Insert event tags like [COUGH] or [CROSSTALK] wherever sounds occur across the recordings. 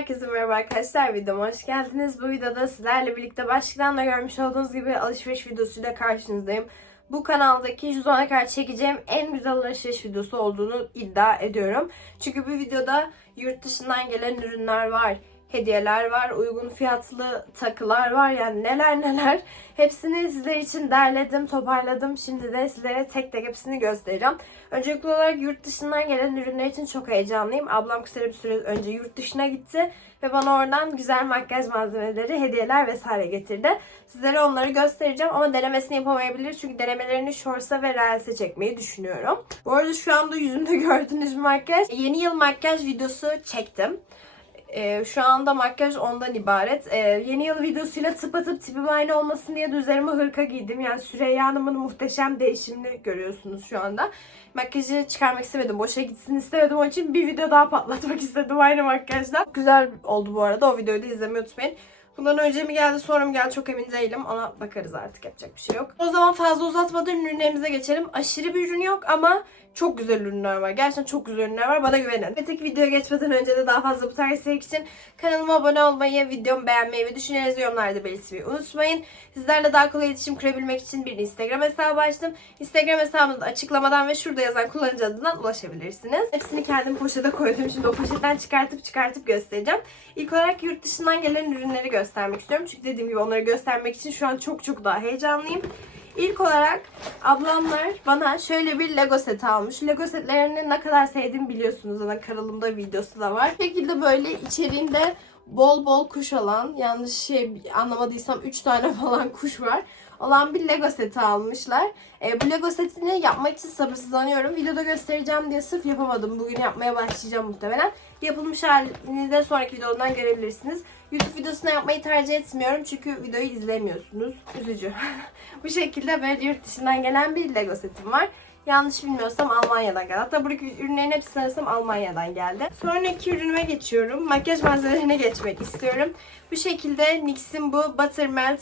Herkese merhaba arkadaşlar videoma hoş geldiniz. Bu videoda sizlerle birlikte başlıktan da görmüş olduğunuz gibi alışveriş videosuyla karşınızdayım. Bu kanaldaki şu zamana kadar çekeceğim en güzel alışveriş videosu olduğunu iddia ediyorum. Çünkü bu videoda yurt dışından gelen ürünler var, hediyeler var, uygun fiyatlı takılar var yani neler neler. Hepsini sizler için derledim, toparladım. Şimdi de sizlere tek tek hepsini göstereceğim. Öncelikli olarak yurt dışından gelen ürünler için çok heyecanlıyım. Ablam kısa bir süre önce yurt dışına gitti ve bana oradan güzel makyaj malzemeleri, hediyeler vesaire getirdi. Sizlere onları göstereceğim ama denemesini yapamayabilir çünkü denemelerini Shorts'a ve Reels'e çekmeyi düşünüyorum. Bu arada şu anda yüzümde [LAUGHS] gördüğünüz makyaj. Yeni yıl makyaj videosu çektim. Ee, şu anda makyaj ondan ibaret. Ee, yeni yıl videosuyla tıpatıp tipim aynı olmasın diye üzerime hırka giydim. Yani Süreyya Hanım'ın muhteşem değişimini görüyorsunuz şu anda. Makyajı çıkarmak istemedim. Boşa gitsin istemedim. Onun için bir video daha patlatmak [LAUGHS] istedim aynı makyajla. Güzel oldu bu arada. O videoyu da izlemeyi unutmayın. Bundan önce mi geldi sonra mı geldi çok emin değilim. Ona bakarız artık yapacak bir şey yok. O zaman fazla uzatmadan ürünlerimize geçelim. Aşırı bir ürün yok ama çok güzel ürünler var. Gerçekten çok güzel ürünler var. Bana güvenin. Ve tek videoya geçmeden önce de daha fazla bu tarz için kanalıma abone olmayı, videomu beğenmeyi ve düşüncelerinizi yorumlarda belirtmeyi unutmayın. Sizlerle daha kolay iletişim kurabilmek için bir Instagram hesabı açtım. Instagram hesabımda açıklamadan ve şurada yazan kullanıcı adından ulaşabilirsiniz. Hepsini kendim poşete koydum. Şimdi o poşetten çıkartıp çıkartıp göstereceğim. İlk olarak yurt dışından gelen ürünleri göstermek istiyorum. Çünkü dediğim gibi onları göstermek için şu an çok çok daha heyecanlıyım. İlk olarak ablamlar bana şöyle bir Lego seti almış. Lego setlerini ne kadar sevdiğimi biliyorsunuz. Zaten kanalımda videosu da var. Bu şekilde böyle içeriğinde bol bol kuş olan, yanlış şey anlamadıysam 3 tane [LAUGHS] falan kuş var olan bir Lego seti almışlar. E, bu Lego setini yapmak için sabırsızlanıyorum. Videoda göstereceğim diye sırf yapamadım. Bugün yapmaya başlayacağım muhtemelen. Yapılmış halini de sonraki videodan görebilirsiniz. YouTube videosuna yapmayı tercih etmiyorum çünkü videoyu izlemiyorsunuz. Üzücü. [LAUGHS] bu şekilde böyle yurt dışından gelen bir Lego setim var. Yanlış bilmiyorsam Almanya'dan geldi. Hatta buradaki ürünlerin hepsi sanırsam Almanya'dan geldi. Sonraki ürünüme geçiyorum. Makyaj malzemelerine geçmek istiyorum. Bu şekilde NYX'in bu Buttermelt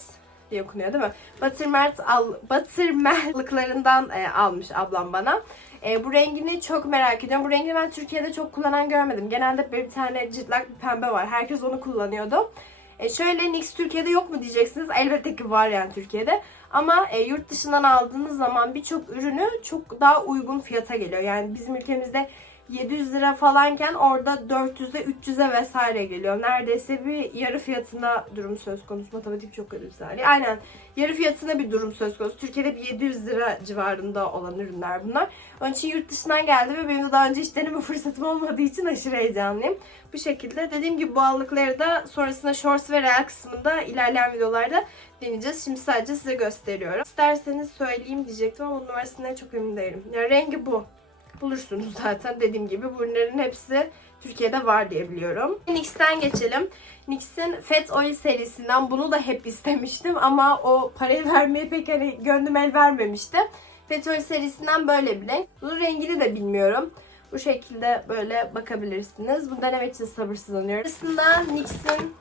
diye okunuyor değil mi? Buttermelt al, Buttermelt'lıklarından e, almış ablam bana. E, bu rengini çok merak ediyorum. Bu rengi ben Türkiye'de çok kullanan görmedim. Genelde böyle bir tane cırtlak bir pembe var. Herkes onu kullanıyordu. E, şöyle NYX Türkiye'de yok mu diyeceksiniz. Elbette ki var yani Türkiye'de. Ama e, yurt dışından aldığınız zaman birçok ürünü çok daha uygun fiyata geliyor. Yani bizim ülkemizde 700 lira falanken orada 400'e 300'e vesaire geliyor. Neredeyse bir yarı fiyatına durum söz konusu. Matematik çok bir saniye. Aynen yarı fiyatına bir durum söz konusu. Türkiye'de bir 700 lira civarında olan ürünler bunlar. Onun için yurt dışından geldi ve benim de daha önce hiç deneme [LAUGHS] fırsatım olmadığı için aşırı heyecanlıyım. Bu şekilde dediğim gibi bu allıkları da sonrasında shorts ve real kısmında ilerleyen videolarda deneyeceğiz. Şimdi sadece size gösteriyorum. İsterseniz söyleyeyim diyecektim ama numarasından çok emin değilim. Yani rengi bu bulursunuz zaten. Dediğim gibi bu ürünlerin hepsi Türkiye'de var diye biliyorum. NYX'ten geçelim. NYX'in Fat Oil serisinden bunu da hep istemiştim ama o parayı [LAUGHS] vermeye pek hani gönlüm el vermemişti. Fat Oil serisinden böyle bir renk. Bunun rengini de bilmiyorum. Bu şekilde böyle bakabilirsiniz. Bunu denemek için sabırsızlanıyorum. Aslında NYX'in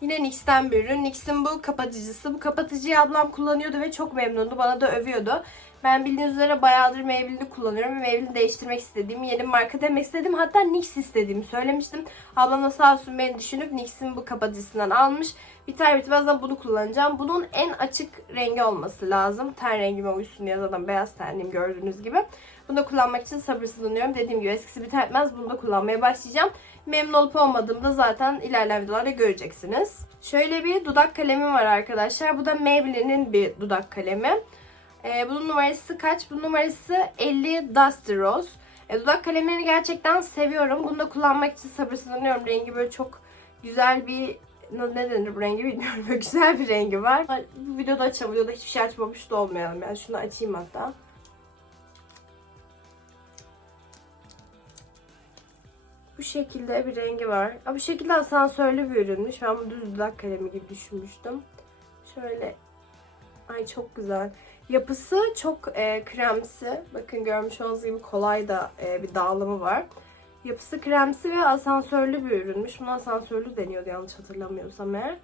Yine NYX'ten bir ürün. NYX'in bu kapatıcısı. Bu kapatıcıyı ablam kullanıyordu ve çok memnundu. Bana da övüyordu. Ben bildiğiniz üzere bayağıdır Maybelline'i kullanıyorum ve Maybelline'i değiştirmek istediğim, yeni marka demek istedim. Hatta NYX istediğimi söylemiştim. Ablam da sağ olsun beni düşünüp NYX'in bu kapatıcısından almış. Biter bitmez de bunu kullanacağım. Bunun en açık rengi olması lazım. Ten rengime uysun diye zaten beyaz tenliyim gördüğünüz gibi. Bunu da kullanmak için sabırsızlanıyorum. Dediğim gibi eskisi biter bitmez bunu da kullanmaya başlayacağım. Memnun olup olmadığımda zaten ilerleyen videolarda göreceksiniz. Şöyle bir dudak kalemim var arkadaşlar. Bu da Maybelline'in bir dudak kalemi. Ee, bunun numarası kaç? Bunun numarası 50 Dusty Rose. E, dudak kalemlerini gerçekten seviyorum. Bunu da kullanmak için sabırsızlanıyorum. Rengi böyle çok güzel bir ne denir bu rengi bilmiyorum. [LAUGHS] Böyle güzel bir rengi var. Bu videoda açacağım. Videoda hiçbir şey açmamış da olmayalım. Yani şunu açayım hatta. Bu şekilde bir rengi var. Aa, bu şekilde asansörlü bir ürünmüş. Ben bu düz dudak kalemi gibi düşünmüştüm. Şöyle. Ay çok güzel. Yapısı çok e, kremsi. Bakın görmüş olduğunuz gibi kolay da e, bir dağılımı var. Yapısı kremsi ve asansörlü bir ürünmüş. Buna asansörlü deniyordu yanlış hatırlamıyorsam eğer.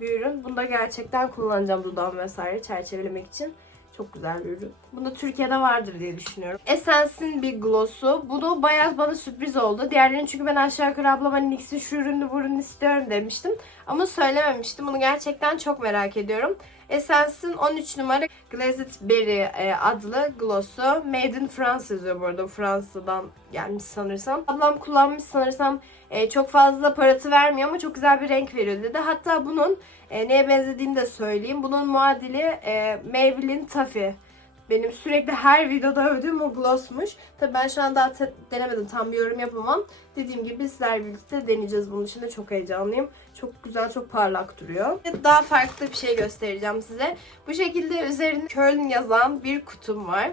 Bir ürün. Bunu da gerçekten kullanacağım dudağım vesaire çerçevelemek için. Çok güzel bir ürün. Bunda Türkiye'de vardır diye düşünüyorum. Essence'in bir gloss'u. Bu da bayağı bana sürpriz oldu. Diğerlerini çünkü ben aşağı yukarı ablama Nix'i şu ürünü bu ürünü istiyorum demiştim. Ama söylememiştim. Bunu gerçekten çok merak ediyorum. Essence'in 13 numara Glazed Berry e, adlı gloss'u. Made in France yazıyor bu arada. Fransa'dan gelmiş sanırsam. Ablam kullanmış sanırsam e, çok fazla paratı vermiyor ama çok güzel bir renk veriyor dedi. Hatta bunun e, neye benzediğini de söyleyeyim. Bunun muadili e, Maybelline Taffy. Benim sürekli her videoda övdüğüm o glossmuş. Tabii ben şu an daha denemedim. Tam bir yorum yapamam. Dediğim gibi sizlerle birlikte deneyeceğiz bunun için de çok heyecanlıyım. Çok güzel, çok parlak duruyor. Daha farklı bir şey göstereceğim size. Bu şekilde üzerinde Köln yazan bir kutum var.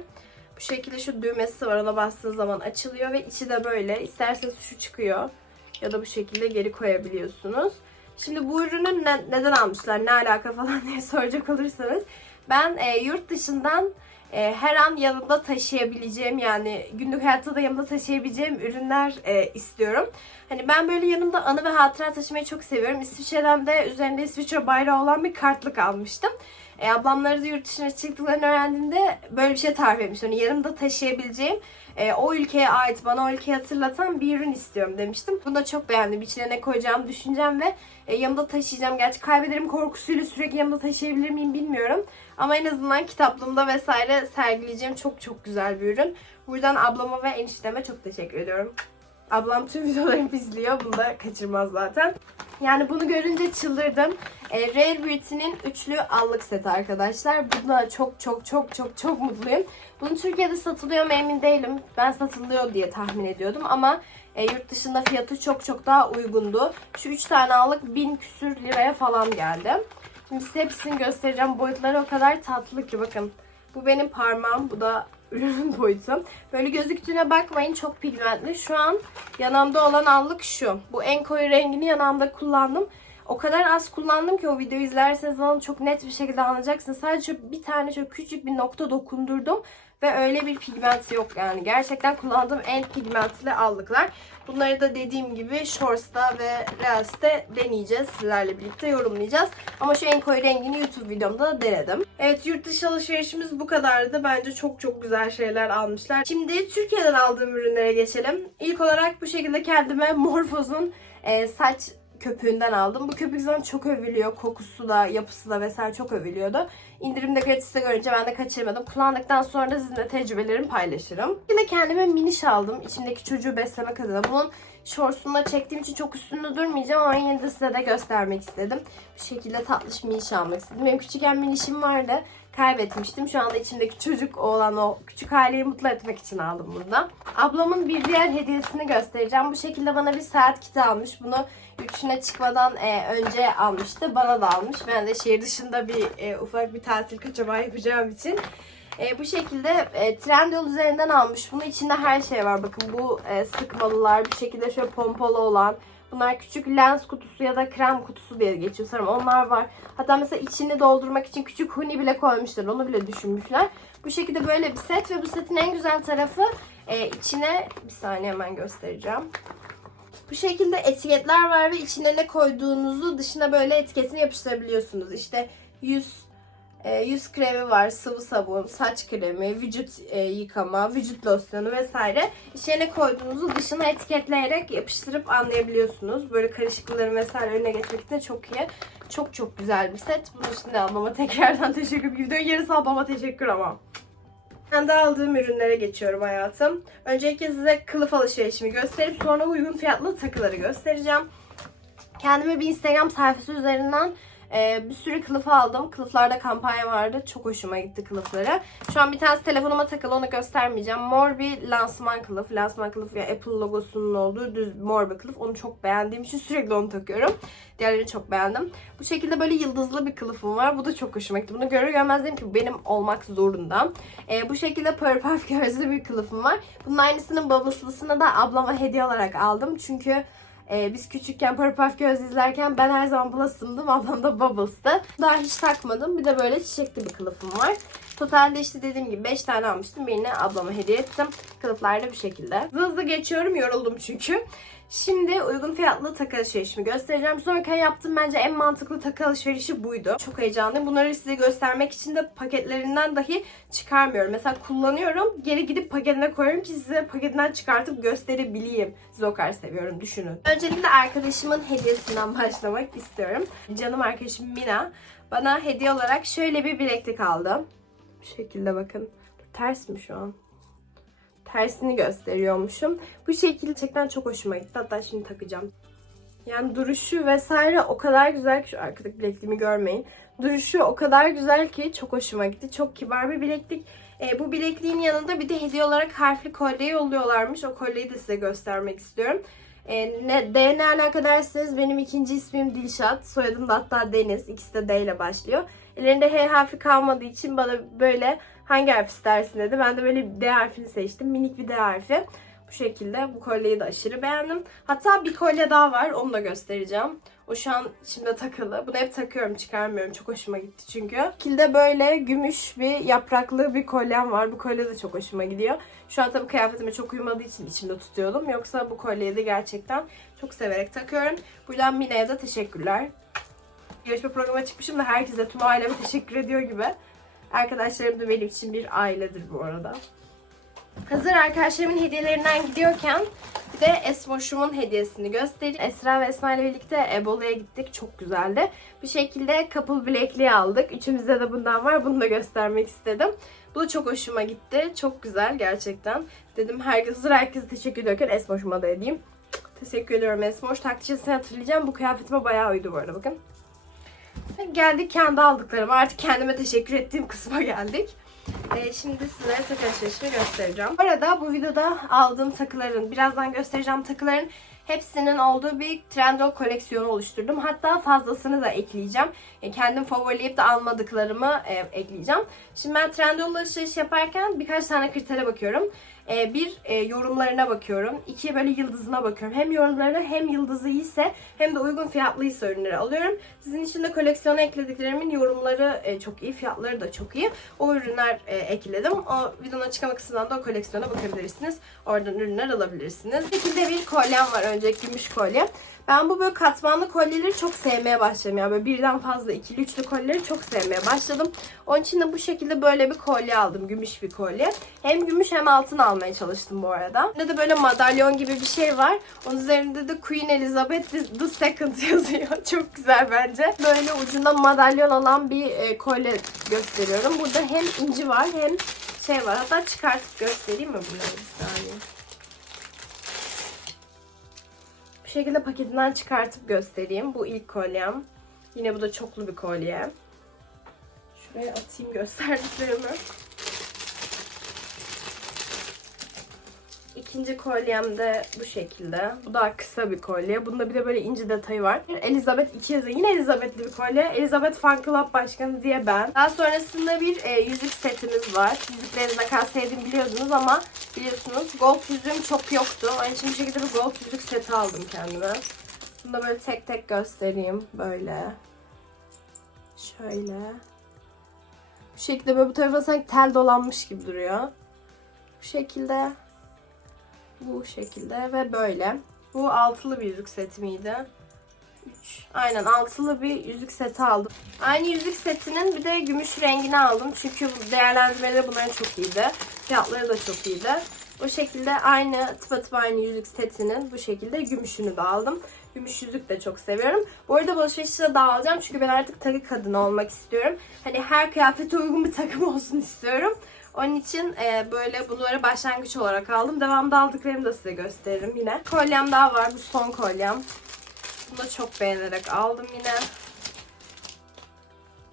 Bu şekilde şu düğmesi var. Ona bastığınız zaman açılıyor ve içi de böyle. İsterseniz şu çıkıyor. Ya da bu şekilde geri koyabiliyorsunuz. Şimdi bu ürünü ne- neden almışlar, ne alaka falan [LAUGHS] diye soracak olursanız. Ben e, yurt dışından e, her an yanımda taşıyabileceğim yani günlük hayatta da yanımda taşıyabileceğim ürünler e, istiyorum. Hani ben böyle yanımda anı ve hatıra taşımayı çok seviyorum. İsviçre'den de üzerinde İsviçre bayrağı olan bir kartlık almıştım. E, ablamları da yurt dışına çıktıklarını öğrendiğimde böyle bir şey tarif etmiş. Hani yanımda taşıyabileceğim e, o ülkeye ait bana o ülkeyi hatırlatan bir ürün istiyorum demiştim. Bunu da çok beğendim. İçine ne koyacağımı düşüneceğim ve e, yanımda taşıyacağım. Gerçi kaybederim korkusuyla sürekli yanımda taşıyabilir miyim bilmiyorum. Ama en azından kitaplığımda vesaire sergileyeceğim çok çok güzel bir ürün. Buradan ablama ve enişteme çok teşekkür ediyorum. Ablam tüm videolarımı izliyor. Bunu da kaçırmaz zaten. Yani bunu görünce çıldırdım. E, Rare Beauty'nin üçlü allık seti arkadaşlar. Buna çok çok çok çok çok mutluyum. Bunun Türkiye'de satılıyor mu emin değilim. Ben satılıyor diye tahmin ediyordum ama e, yurt dışında fiyatı çok çok daha uygundu. Şu 3 tane allık 1000 küsür liraya falan geldi. Şimdi hepsini göstereceğim. Boyutları o kadar tatlı ki bakın. Bu benim parmağım. Bu da ürünün boyutu. Böyle gözüktüğüne bakmayın. Çok pigmentli. Şu an yanımda olan allık şu. Bu en koyu rengini yanımda kullandım. O kadar az kullandım ki o videoyu izlerseniz onu çok net bir şekilde anlayacaksınız. Sadece bir tane çok küçük bir nokta dokundurdum. Ve öyle bir pigment yok yani. Gerçekten kullandığım en pigmentli allıklar. Bunları da dediğim gibi Shorts'ta ve Reels'te deneyeceğiz. Sizlerle birlikte yorumlayacağız. Ama şu en koyu rengini YouTube videomda da denedim. Evet yurt dışı alışverişimiz bu kadardı. Bence çok çok güzel şeyler almışlar. Şimdi Türkiye'den aldığım ürünlere geçelim. İlk olarak bu şekilde kendime Morphos'un e, saç köpüğünden aldım. Bu köpük zaten çok övülüyor. Kokusu da, yapısı da vesaire çok övülüyordu. İndirimde gratis'te görünce ben de kaçırmadım. Kullandıktan sonra da sizinle tecrübelerimi paylaşırım. Yine kendime miniş aldım. İçimdeki çocuğu beslemek adına. Bunun shortsunda çektiğim için çok üstünde durmayacağım ama yine de size de göstermek istedim. Bu şekilde tatlış miniş almak istedim. Benim küçükken minişim vardı. Kaybetmiştim. Şu anda içimdeki çocuk olan o küçük aileyi mutlu etmek için aldım burada. Ablamın bir diğer hediyesini göstereceğim. Bu şekilde bana bir saat kiti almış. Bunu yurt çıkmadan e, önce almıştı. Bana da almış. Ben de şehir dışında bir e, ufak bir tatil kaçamağı yapacağım için. E, bu şekilde e, Trendyol üzerinden almış. Bunun içinde her şey var. Bakın bu e, sıkmalılar. Bir şekilde şöyle pompalı olan. Bunlar küçük lens kutusu ya da krem kutusu diye geçiyor sanırım. Onlar var. Hatta mesela içini doldurmak için küçük huni bile koymuşlar. Onu bile düşünmüşler. Bu şekilde böyle bir set ve bu setin en güzel tarafı e, içine bir saniye hemen göstereceğim. Bu şekilde etiketler var ve içine ne koyduğunuzu dışına böyle etiketini yapıştırabiliyorsunuz. İşte yüz e, yüz kremi var, sıvı sabun, saç kremi, vücut e, yıkama, vücut losyonu vesaire. İçine ne koyduğunuzu dışına etiketleyerek yapıştırıp anlayabiliyorsunuz. Böyle karışıklıkların vesaire önüne geçmek için de çok iyi. Çok çok güzel bir set. Bunun için de ablama [LAUGHS] tekrardan teşekkür. Videonun yarısı ablama teşekkür ama. Ben de aldığım ürünlere geçiyorum hayatım. Öncelikle size kılıf alışverişimi gösterip sonra uygun fiyatlı takıları göstereceğim. Kendime bir Instagram sayfası üzerinden e, bir sürü kılıf aldım. Kılıflarda kampanya vardı. Çok hoşuma gitti kılıfları. Şu an bir tanesi telefonuma takılı onu göstermeyeceğim. Mor bir lansman kılıf. Lansman kılıf ya Apple logosunun olduğu düz mor bir kılıf. Onu çok beğendiğim için sürekli onu takıyorum. Diğerlerini çok beğendim. Bu şekilde böyle yıldızlı bir kılıfım var. Bu da çok hoşuma gitti. Bunu görür görmez dedim ki benim olmak zorunda. E, bu şekilde Powerpuff [LAUGHS] gözlü bir kılıfım var. Bunun aynısının babıslısını da ablama hediye olarak aldım. Çünkü ee, biz küçükken Powerpuff Girls izlerken ben her zaman Blossom'dım. Ablam da Bubbles'tı. Daha hiç takmadım. Bir de böyle çiçekli bir kılıfım var. Totalde işte dediğim gibi 5 tane almıştım. Birini ablama hediye ettim. Kılıflar da bu şekilde. Hızlı hızlı geçiyorum. Yoruldum çünkü. Şimdi uygun fiyatlı takı alışverişimi göstereceğim. Sonraki yaptığım bence en mantıklı takı alışverişi buydu. Çok heyecanlıyım. Bunları size göstermek için de paketlerinden dahi çıkarmıyorum. Mesela kullanıyorum. Geri gidip paketine koyuyorum ki size paketinden çıkartıp gösterebileyim. Sizi o kadar seviyorum. Düşünün. Öncelikle arkadaşımın hediyesinden [LAUGHS] başlamak istiyorum. Canım arkadaşım Mina bana hediye olarak şöyle bir bileklik aldı. Bu şekilde bakın. Ters mi şu an? tersini gösteriyormuşum. Bu şekilde gerçekten çok hoşuma gitti. Hatta şimdi takacağım. Yani duruşu vesaire o kadar güzel ki şu arkadaki bilekliğimi görmeyin. Duruşu o kadar güzel ki çok hoşuma gitti. Çok kibar bir bileklik. E, bu bilekliğin yanında bir de hediye olarak harfli kolye yolluyorlarmış. O kolyeyi de size göstermek istiyorum. E, ne, D ne alaka derseniz benim ikinci ismim Dilşat. Soyadım da hatta Deniz. İkisi de D ile başlıyor. Ellerinde H harfi kalmadığı için bana böyle hangi harf istersin dedi. Ben de böyle D harfini seçtim. Minik bir D harfi. Bu şekilde bu kolyeyi de aşırı beğendim. Hatta bir kolye daha var. Onu da göstereceğim. O şu an şimdi takılı. Bunu hep takıyorum çıkarmıyorum. Çok hoşuma gitti çünkü. Şekilde böyle gümüş bir yapraklı bir kolyem var. Bu kolye de çok hoşuma gidiyor. Şu an tabii kıyafetime çok uymadığı için içimde tutuyordum. Yoksa bu kolyeyi de gerçekten çok severek takıyorum. Buradan Mine'ye de teşekkürler. Yarışma programına çıkmışım da herkese tüm aileme teşekkür ediyor gibi. Arkadaşlarım da benim için bir ailedir bu arada. Hazır arkadaşlarımın hediyelerinden gidiyorken bir de Esmoş'umun hediyesini göstereyim. Esra ve Esma ile birlikte Ebolu'ya gittik. Çok güzeldi. Bir şekilde couple bilekliği aldık. Üçümüzde de bundan var. Bunu da göstermek istedim. Bu da çok hoşuma gitti. Çok güzel gerçekten. Dedim herkes hazır herkese teşekkür ediyorken Esmoş'uma da edeyim. Teşekkür ediyorum Esmoş. Taktiğini hatırlayacağım. Bu kıyafetime bayağı uydu bu arada bakın. Geldik kendi aldıklarıma. Artık kendime teşekkür ettiğim kısma geldik. Ee, şimdi size takı alışverişimi göstereceğim. Bu arada bu videoda aldığım takıların, birazdan göstereceğim takıların hepsinin olduğu bir Trendyol koleksiyonu oluşturdum. Hatta fazlasını da ekleyeceğim. E, kendim favorileyip de almadıklarımı e, ekleyeceğim. Şimdi ben Trendyol alışveriş yaparken birkaç tane kritere bakıyorum. E, bir, e, yorumlarına bakıyorum. İki, böyle yıldızına bakıyorum. Hem yorumlarına hem yıldızı iyiyse hem de uygun fiyatlıysa ürünleri alıyorum. Sizin için de koleksiyona eklediklerimin yorumları e, çok iyi, fiyatları da çok iyi. O ürünler e, ekledim. O videonun açıklama kısmından da o koleksiyona bakabilirsiniz. Oradan ürünler alabilirsiniz. Bu şekilde bir kolyem var. Önce gümüş kolye. Ben bu böyle katmanlı kolyeleri çok sevmeye başladım. Yani böyle birden fazla ikili üçlü kolyeleri çok sevmeye başladım. Onun için de bu şekilde böyle bir kolye aldım. Gümüş bir kolye. Hem gümüş hem altın almaya çalıştım bu arada. Burada de böyle madalyon gibi bir şey var. Onun üzerinde de Queen Elizabeth Second [LAUGHS] yazıyor. Çok güzel bence. Böyle ucunda madalyon olan bir e, kolye gösteriyorum. Burada hem inci var hem şey var. Hatta çıkartıp göstereyim mi bunları bir saniye? Bu şekilde paketinden çıkartıp göstereyim. Bu ilk kolyem. Yine bu da çoklu bir kolye. Şuraya atayım gösterdiklerimi. İkinci kolyem de bu şekilde. Bu daha kısa bir kolye. Bunda bir de böyle ince detayı var. Elizabeth 2 yazıyor. Yine Elizabeth'li bir kolye. Elizabeth Fan Club Başkanı diye ben. Daha sonrasında bir e, yüzük setimiz var. Yüzükleriniz ne kadar sevdiğimi biliyordunuz ama biliyorsunuz gold yüzüğüm çok yoktu. Onun için bu şekilde bir gold yüzük seti aldım kendime. Bunu da böyle tek tek göstereyim. Böyle. Şöyle. Bu şekilde böyle bu tarafa sanki tel dolanmış gibi duruyor. Bu şekilde. Bu şekilde ve böyle. Bu altılı bir yüzük seti miydi? 3. Aynen altılı bir yüzük seti aldım. Aynı yüzük setinin bir de gümüş rengini aldım. Çünkü değerlendirmeleri bunların çok iyiydi. Fiyatları da çok iyiydi. O şekilde aynı tıpatıp aynı yüzük setinin bu şekilde gümüşünü de aldım. Gümüş yüzük de çok seviyorum. Bu arada bu alışverişi de daha alacağım. Çünkü ben artık takı kadını olmak istiyorum. Hani her kıyafete uygun bir takım [LAUGHS] olsun istiyorum. Onun için e, böyle bunları başlangıç olarak aldım. Devamda aldıklarımı da size gösteririm yine. Kolyem daha var. Bu son kolyem. Bunu da çok beğenerek aldım yine.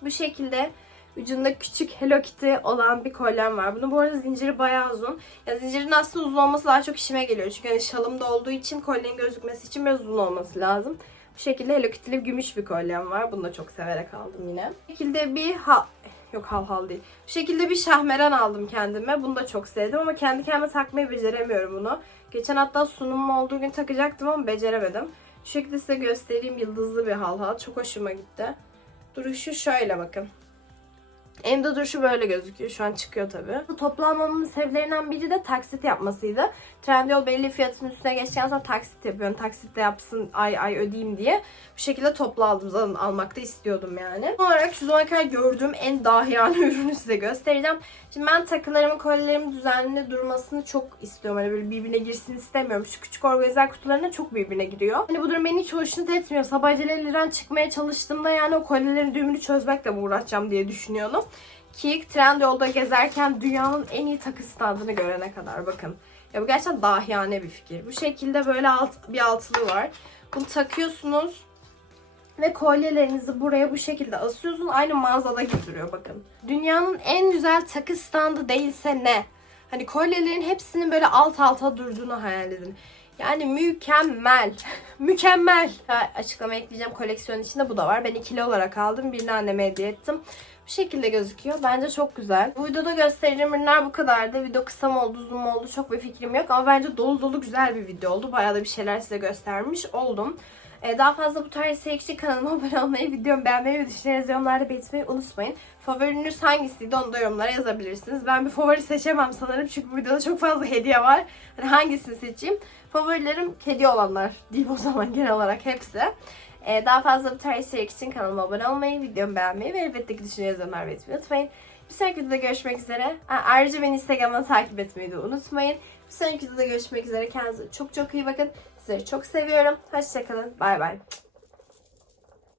Bu şekilde ucunda küçük Hello Kitty olan bir kolyem var. Bunun bu arada zinciri bayağı uzun. Ya zincirin aslında uzun olması daha çok işime geliyor. Çünkü hani şalımda olduğu için kolyenin gözükmesi için biraz uzun olması lazım. Bu şekilde Hello Kitty'li gümüş bir kolyem var. Bunu da çok severek aldım yine. Bu şekilde bir ha Yok hal hal değil. Bu şekilde bir şahmeran aldım kendime. Bunu da çok sevdim ama kendi kendime takmayı beceremiyorum bunu. Geçen hatta sunumum olduğu gün takacaktım ama beceremedim. Şu şekilde size göstereyim yıldızlı bir hal hal. Çok hoşuma gitti. Duruşu şöyle bakın. Elimde duruşu böyle gözüküyor. Şu an çıkıyor tabii. Toplanmamın sebeplerinden biri de taksit yapmasıydı. Trendyol belli fiyatın üstüne geçtikten sonra taksit yapıyorum. Taksit de yapsın ay ay ödeyeyim diye. Bu şekilde toplu aldım. Zaten almak da istiyordum yani. Son olarak şu zamana kadar gördüğüm en dahiyane [LAUGHS] ürünü size göstereceğim. Şimdi ben takılarımın kolyelerimin düzenli durmasını çok istiyorum. Hani böyle birbirine girsin istemiyorum. Şu küçük organizer kutularına çok birbirine giriyor. Hani bu durum beni hiç hoşnut etmiyor. Sabah acelelerinden çıkmaya çalıştığımda yani o kolyelerin düğümünü çözmekle mi uğraşacağım diye düşünüyordum. Ki Trendyol'da gezerken dünyanın en iyi takı standını görene kadar bakın. Ya bu gerçekten dahiyane bir fikir. Bu şekilde böyle alt, bir altlığı var. Bunu takıyorsunuz ve kolyelerinizi buraya bu şekilde asıyorsun. Aynı mağazada gibi duruyor bakın. Dünyanın en güzel takı standı değilse ne? Hani kolyelerin hepsinin böyle alt alta durduğunu hayal edin. Yani mükemmel. [LAUGHS] mükemmel. Ha, açıklama ekleyeceğim. Koleksiyon içinde bu da var. Ben ikili olarak aldım. Birini anneme hediye ettim. Bu şekilde gözüküyor. Bence çok güzel. Bu videoda göstereceğim ürünler bu kadardı. Video kısa mı oldu, uzun mu oldu çok bir fikrim yok. Ama bence dolu dolu güzel bir video oldu. Bayağı da bir şeyler size göstermiş oldum. Ee, Daha fazla bu tarz sevgili kanalıma [LAUGHS] abone olmayı, videomu beğenmeyi ve düşüncelerinizi yorumlarda belirtmeyi unutmayın. Favoriniz hangisiydi onu da yorumlara yazabilirsiniz. Ben bir favori seçemem sanırım çünkü bu videoda çok fazla hediye var. Hani hangisini seçeyim? Favorilerim hediye olanlar diyeyim o zaman genel olarak hepsi. Ee, daha fazla bu tarz içerik için kanalıma abone olmayı, videomu beğenmeyi ve elbette ki düşüncelerinizi belirtmeyi unutmayın. Bir sonraki videoda görüşmek üzere. Ayrıca beni Instagram'dan takip etmeyi de unutmayın. Bir sonraki videoda görüşmek üzere. Kendinize çok çok iyi bakın. Sizleri çok seviyorum. Hoşçakalın. Bay bay.